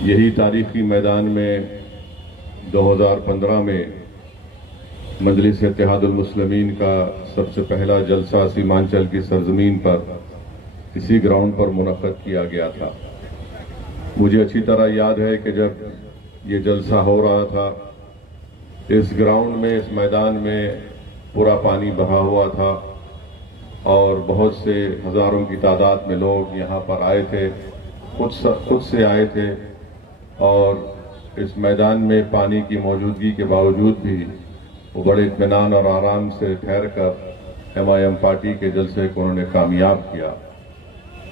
یہی تاریخی میدان میں 2015 میں مجلس اتحاد المسلمین کا سب سے پہلا جلسہ سیمانچل کی سرزمین پر اسی گراؤنڈ پر منعقد کیا گیا تھا۔ مجھے اچھی طرح یاد ہے کہ جب یہ جلسہ ہو رہا تھا اس گراؤنڈ میں، اس میدان میں پورا پانی بہا ہوا تھا اور بہت سے ہزاروں کی تعداد میں لوگ یہاں پر آئے تھے، خود سے آئے تھے، اور اس میدان میں پانی کی موجودگی کے باوجود بھی وہ بڑے اطمینان اور آرام سے ٹھہر کر MIM پارٹی کے جلسے کو انہوں نے کامیاب کیا۔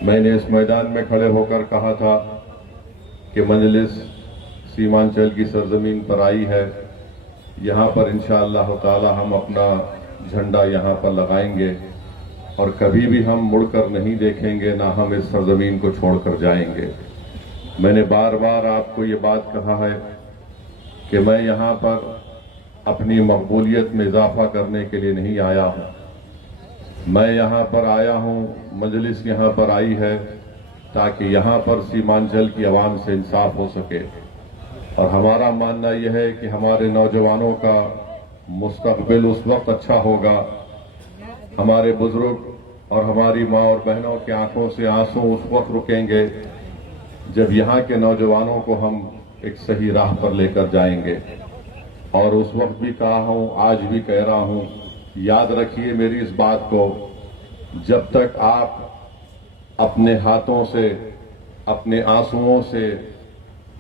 میں نے اس میدان میں کھڑے ہو کر کہا تھا کہ مجلس سیمانچل کی سرزمین پر آئی ہے، یہاں پر انشاءاللہ تعالی ہم اپنا جھنڈا یہاں پر لگائیں گے اور کبھی بھی ہم مڑ کر نہیں دیکھیں گے، نہ ہم اس سرزمین کو چھوڑ کر جائیں گے۔ میں نے بار بار آپ کو یہ بات کہا ہے کہ میں یہاں پر اپنی مقبولیت میں اضافہ کرنے کے لیے نہیں آیا ہوں، میں یہاں پر آیا ہوں، مجلس یہاں پر آئی ہے تاکہ یہاں پر سیمانچل کی عوام سے انصاف ہو سکے، اور ہمارا ماننا یہ ہے کہ ہمارے نوجوانوں کا مستقبل اس وقت اچھا ہوگا، ہمارے بزرگ اور ہماری ماں اور بہنوں کی آنکھوں سے آنسو اس وقت رکیں گے جب یہاں کے نوجوانوں کو ہم ایک صحیح راہ پر لے کر جائیں گے۔ اور اس وقت بھی کہا ہوں، آج بھی کہہ رہا ہوں، یاد رکھیے میری اس بات کو، جب تک آپ اپنے ہاتھوں سے، اپنے آنسوؤں سے،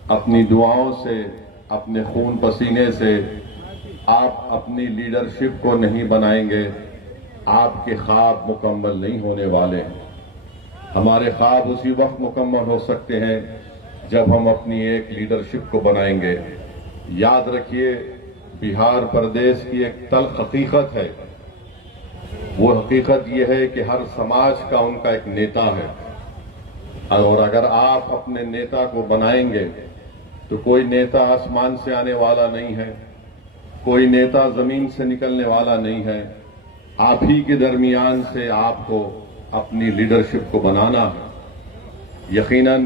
اپنی دعاؤں سے، اپنے خون پسینے سے آپ اپنی لیڈرشپ کو نہیں بنائیں گے، آپ کے خواب مکمل نہیں ہونے والے ہیں۔ ہمارے خواب اسی وقت مکمل ہو سکتے ہیں جب ہم اپنی ایک لیڈرشپ کو بنائیں گے۔ یاد رکھیے، بہار پردیش کی ایک تلخ حقیقت ہے، وہ حقیقت یہ ہے کہ ہر سماج کا ان کا ایک نیتا ہے، اور اگر آپ اپنے نیتا کو بنائیں گے تو کوئی نیتا آسمان سے آنے والا نہیں ہے، کوئی نیتا زمین سے نکلنے والا نہیں ہے، آپ ہی کے درمیان سے آپ کو اپنی لیڈرشپ کو بنانا ہے۔ یقیناً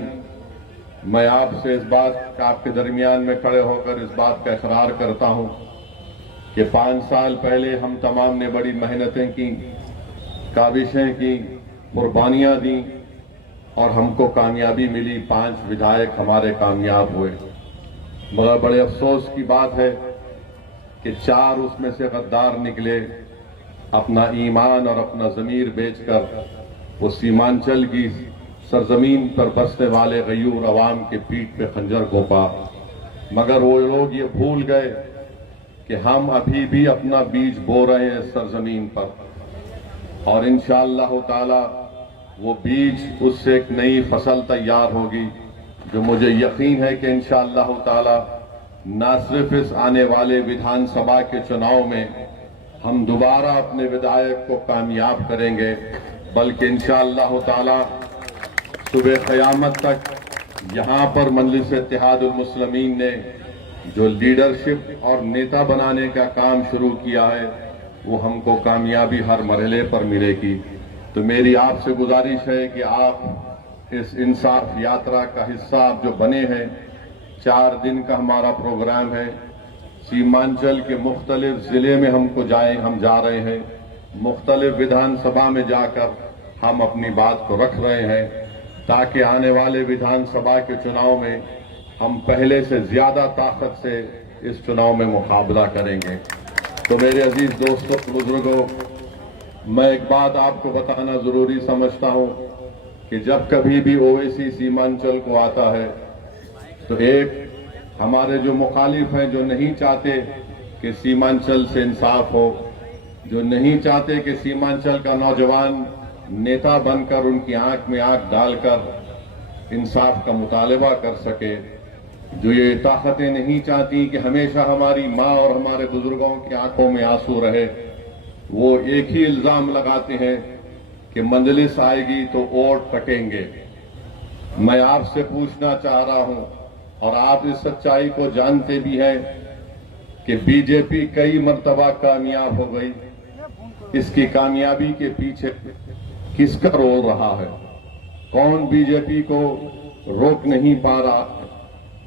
میں آپ سے اس بات آپ کے درمیان میں کھڑے ہو کر اس بات کا اقرار کرتا ہوں کہ 5 سال پہلے ہم تمام نے بڑی محنتیں کی، کاوشیں کی، قربانیاں دیں، اور ہم کو کامیابی ملی، 5 ودھائک ہمارے کامیاب ہوئے، مگر بڑے افسوس کی بات ہے کہ 4 اس میں سے غدار نکلے، اپنا ایمان اور اپنا ضمیر بیچ کر وہ سیمانچل کی سرزمین پر بسنے والے غیور عوام کے پیٹھ پہ خنجر گھونپا، مگر وہ لوگ یہ بھول گئے کہ ہم ابھی بھی اپنا بیج بو رہے ہیں اس سرزمین پر، اور انشاءاللہ تعالی وہ بیج، اس سے ایک نئی فصل تیار ہوگی جو مجھے یقین ہے کہ انشاءاللہ تعالی نہ صرف اس آنے والے ودھان سبھا کے چناؤ میں ہم دوبارہ اپنے ودھائک کو کامیاب کریں گے، بلکہ انشاءاللہ تعالی صبح قیامت تک یہاں پر مجلس اتحاد المسلمین نے جو لیڈرشپ اور نیتا بنانے کا کام شروع کیا ہے وہ ہم کو کامیابی ہر مرحلے پر ملے گی۔ تو میری آپ سے گزارش ہے کہ آپ اس انصاف یاترا کا حصہ آپ جو بنے ہیں، 4 دن کا ہمارا پروگرام ہے، سیمانچل کے مختلف ضلع میں ہم جا رہے ہیں، مختلف ودھان سبھا میں جا کر ہم اپنی بات کو رکھ رہے ہیں تاکہ آنے والے ودھان سبھا کے چناؤ میں ہم پہلے سے زیادہ طاقت سے اس چناؤ میں مقابلہ کریں گے۔ تو میرے عزیز دوستوں، بزرگوں، میں ایک بات آپ کو بتانا ضروری سمجھتا ہوں کہ جب کبھی بھی اویسی سیمانچل کو آتا ہے تو ایک ہمارے جو مخالف ہیں، جو نہیں چاہتے کہ سیمانچل سے انصاف ہو، جو نہیں چاہتے کہ سیمانچل کا نوجوان نیتا بن کر ان کی آنکھ میں آنکھ ڈال کر انصاف کا مطالبہ کر سکے، جو یہ طاقتیں نہیں چاہتی کہ ہمیشہ ہماری ماں اور ہمارے بزرگوں کی آنکھوں میں آنسو رہے، وہ ایک ہی الزام لگاتے ہیں کہ مجلس آئے گی تو ووٹ کٹیں گے۔ میں آپ سے پوچھنا چاہ رہا ہوں، اور آپ اس سچائی کو جانتے بھی ہیں کہ بی جے پی کئی مرتبہ کامیاب ہو گئی، اس کی کامیابی کے پیچھے کس کا رول رہا ہے؟ کون بی جے پی کو روک نہیں پا رہا؟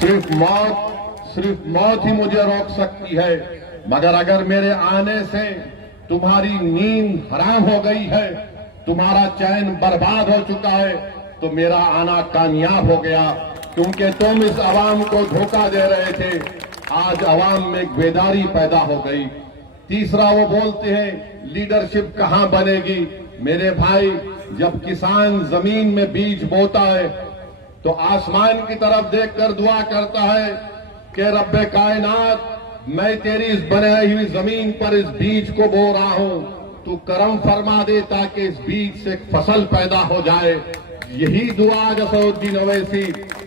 صرف موت ہی مجھے روک سکتی ہے، مگر اگر میرے آنے سے تمہاری نیند حرام ہو گئی ہے، تمہارا چین برباد ہو چکا ہے، تو میرا آنا کامیاب ہو گیا، کیونکہ تم اس عوام کو دھوکہ دے رہے تھے۔ آج عوام میں ایک بیداری پیدا ہو گئی۔ تیسرا وہ بولتے ہیں لیڈرشپ کہاں بنے گی؟ میرے بھائی، جب کسان زمین میں بیج بوتا ہے تو آسمان کی طرف دیکھ کر دعا کرتا ہے کہ رب کائنات، میں تیری اس بنائی ہوئی زمین پر اس بیج کو بو رہا ہوں، تو کرم فرما دے تاکہ اس بیج سے ایک فصل پیدا ہو جائے۔ یہی دعا اسد الدین اویسی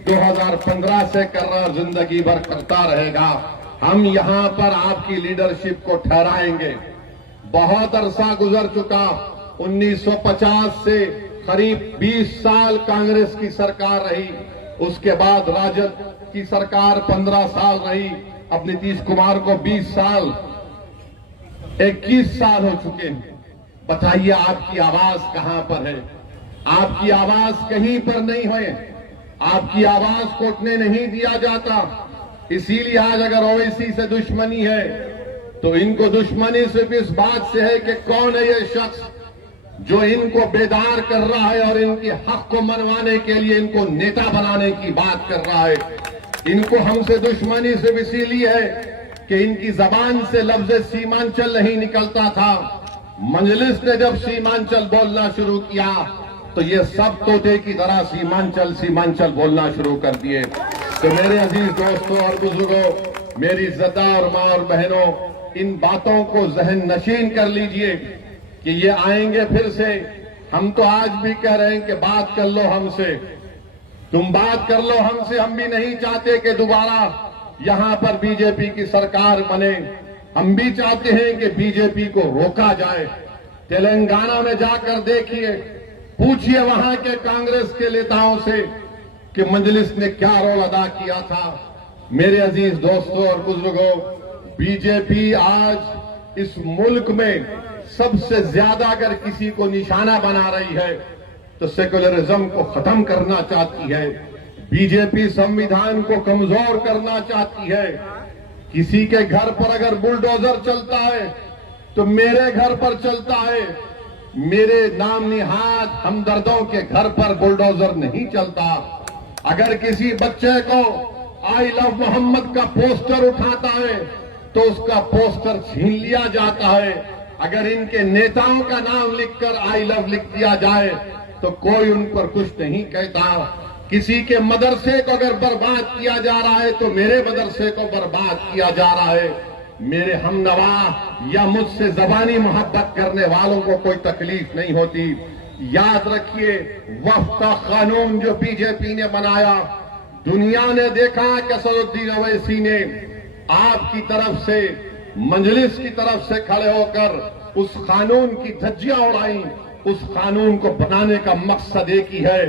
2015 سے کر رہا، زندگی بھر کرتا رہے گا۔ ہم یہاں پر آپ کی لیڈرشپ کو ٹھہرائیں گے۔ بہت عرصہ گزر چکا، 1950 سے قریب 20 سال کانگریس کی سرکار رہی، اس کے بعد راجد کی سرکار 15 سال رہی، اب نتیش کمار کو 20 سال 21 سال ہو چکے ہیں۔ بتائیے آپ کی آواز کہاں پر ہے؟ آپ کی آواز کہیں پر نہیں ہوئے، آپ کی آواز کو اٹھنے نہیں دیا جاتا۔ اسی لیے آج اگر اویسی سے دشمنی ہے تو ان کو دشمنی صرف اس بات سے ہے کہ کون ہے یہ شخص جو ان کو بیدار کر رہا ہے اور ان کے حق کو منوانے کے لیے ان کو نیتا بنانے کی بات کر رہا ہے۔ ان کو ہم سے دشمنی صرف اسی لیے ہے کہ ان کی زبان سے لفظ سیمانچل نہیں نکلتا تھا۔ مجلس نے جب سیمانچل بولنا شروع کیا تو یہ سب طوطے کی طرح سیمانچل بولنا شروع کر دیے۔ تو میرے عزیز دوستوں اور بزرگوں، میری عزتدار ماں اور بہنوں، ان باتوں کو ذہن نشین کر لیجئے کہ یہ آئیں گے پھر سے۔ ہم تو آج بھی کہہ رہے ہیں کہ بات کر لو ہم سے، تم بات کر لو ہم سے۔ ہم بھی نہیں چاہتے کہ دوبارہ یہاں پر بی جے پی کی سرکار بنے، ہم بھی چاہتے ہیں کہ بی جے پی کو روکا جائے۔ تلنگانہ میں جا کر دیکھیے، پوچھئے وہاں کے کانگریس کے نیتاؤں سے کہ مجلس نے کیا رول ادا کیا تھا۔ میرے عزیز دوستوں اور بزرگوں، بی جے پی آج اس ملک میں سب سے زیادہ اگر کسی کو نشانہ بنا رہی ہے تو سیکولرزم کو ختم کرنا چاہتی ہے۔ بی جے پی سمویدھان کو کمزور کرنا چاہتی ہے۔ کسی کے گھر پر اگر بلڈوزر چلتا ہے تو میرے گھر پر چلتا ہے، میرے نام نہاد ہمدردوں کے گھر پر بلڈوزر نہیں چلتا۔ اگر کسی بچے کو آئی لو محمد کا پوسٹر اٹھاتا ہے تو اس کا پوسٹر چھین لیا جاتا ہے۔ اگر ان کے نیتاؤں کا نام لکھ کر آئی لو لکھ دیا جائے تو کوئی ان پر کچھ نہیں کہتا۔ کسی کے مدرسے کو اگر برباد کیا جا رہا ہے تو میرے مدرسے کو برباد کیا جا رہا ہے۔ میرے ہمنوا یا مجھ سے زبانی محبت کرنے والوں کو کوئی تکلیف نہیں ہوتی۔ یاد رکھیے، وقف کا قانون جو بی جے پی نے بنایا، دنیا نے دیکھا کہ اسد الدین اویسی نے آپ کی طرف سے، مجلس کی طرف سے کھڑے ہو کر اس قانون کی دھجیاں اڑائیں۔ اس قانون کو بنانے کا مقصد ایک ہی ہے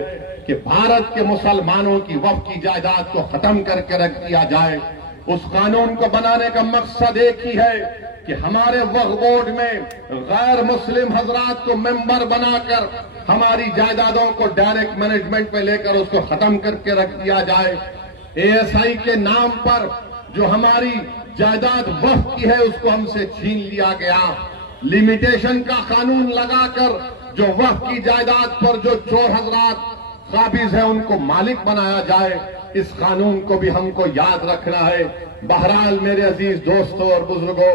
کہ بھارت کے مسلمانوں کی وقف کی جائیداد کو ختم کر کے رکھ دیا جائے۔ اس قانون کو بنانے کا مقصد ایک ہی ہے کہ ہمارے وقف بورڈ میں غیر مسلم حضرات کو ممبر بنا کر ہماری جائیدادوں کو ڈائریکٹ مینجمنٹ پہ لے کر اس کو ختم کر کے رکھ دیا جائے۔ اے ایس آئی کے نام پر جو ہماری جائیداد وقف کی ہے اس کو ہم سے چھین لیا گیا۔ لمیٹیشن کا قانون لگا کر جو وقف کی جائیداد پر جو چور حضرات قابض ہیں ان کو مالک بنایا جائے۔ اس قانون کو بھی ہم کو یاد رکھنا ہے۔ بہرحال میرے عزیز دوستوں اور بزرگوں،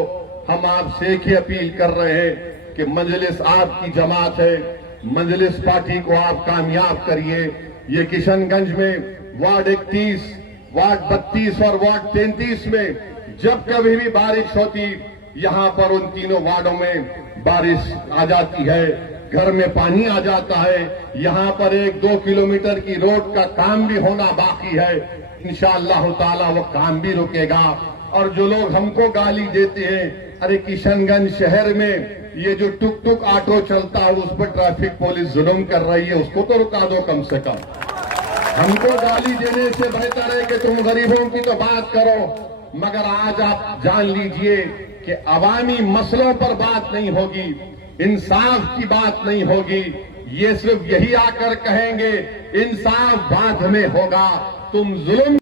ہم آپ سے ایک ہی اپیل کر رہے ہیں کہ مجلس آپ کی جماعت ہے، مجلس پارٹی کو آپ کامیاب کریے۔ یہ کشن گنج میں وارڈ 31، وارڈ 32 اور وارڈ 33 میں جب کبھی بھی بارش ہوتی، یہاں پر ان تینوں وارڈوں میں بارش آ جاتی ہے، گھر میں پانی آ جاتا ہے۔ یہاں پر 1-2 کلومیٹر کی روڈ کا کام بھی ہونا باقی ہے۔ انشاءاللہ تعالی وہ کام بھی رکے گا۔ اور جو لوگ ہم کو گالی دیتے ہیں، ارے کشن گنج شہر میں یہ جو ٹک ٹک آٹو چلتا ہے اس پر ٹریفک پولیس ظلم کر رہی ہے، اس کو تو رکا دو کم سے کم۔ ہم کو گالی دینے سے بہتر ہے کہ تم غریبوں کی تو بات کرو، مگر آج آپ جان لیجئے کہ عوامی مسئلوں پر بات نہیں ہوگی، انصاف کی بات نہیں ہوگی۔ یہ صرف یہی آ کر کہیں گے انصاف بعد میں ہوگا، تم ظلم